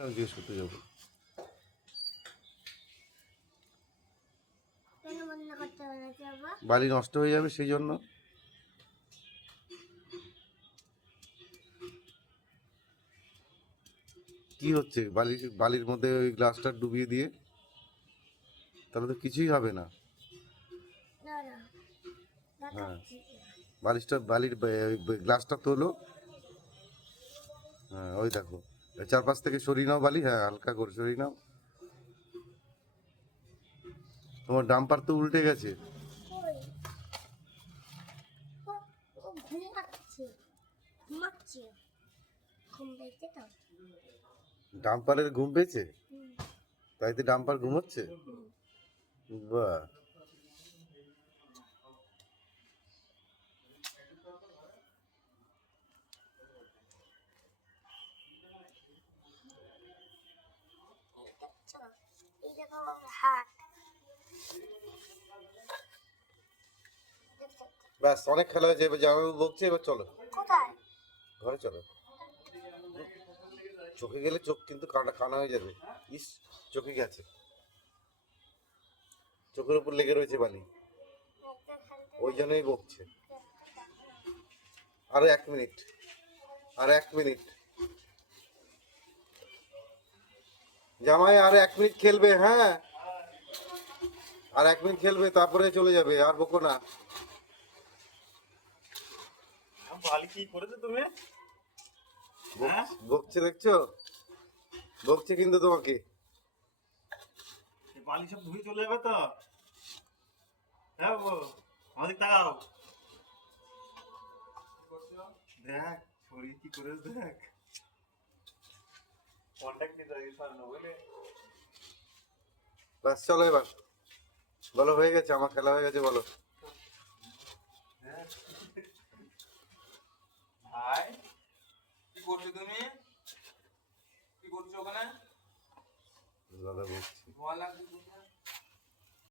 আমি জিজ্ঞেস করতে যাবো। বালি নষ্ট হয়ে যাবে সেই জন্য। কি হচ্ছে বালির মধ্যে ওই গ্লাসটা ডুবিয়ে দিয়ে? তাহলে তো কিছুই হবে না। হ্যাঁ, বালির গ্লাসটা তোলো। হ্যাঁ, ওই দেখো চারপাশ থেকে সরিয়ে নাও বালি। হ্যাঁ, হালকা করে সরিয়ে নাও। তোমার ডাম্পার তো উল্টে গেছে। ডাম্পারের ঘুম পেয়েছে, তাই তো ডাম্পার ঘুমোচ্ছে। বাহ, ব্যাস অনেক খেলা হয়েছে। এবার জামাইবাবু বকছে, এবার চলো ঘরে চলো। চোখে গেলে চোখ কিন্তু কানা কানা হয়ে যাবে। ইস, চোখে গেছে, চোখের উপর লেগে রয়েছে বালি, ওই জন্যই বকছে। আরো 1 মিনিট, আর 1 মিনিট জামাই, আর 1 মিনিট খেলবে। হ্যাঁ, আর 1 মিনিট খেলবে, তারপরে চলে যাবে। আর বকো না। বালি কি করেছো তুমি? বকছে দেখছো, বকছে কিন্তু তোমাকে। বালি সব ধুয়ে চলে যাবে তো। হ্যাঁ বাবু, আমাদের তাকাও। দেখ শরীর কি করে, দেখ কন্ট্যাক্ট নিতে হবে সামনে বুঝলে। ব্যাস চলো এবার, বলো হয়ে গেছে, আমার খেলা হয়ে গেছে, বলো। ভাই কি করছো তুমি? কি করছো ওখানে? দাদা বকছে। ধোয়া লাগছে।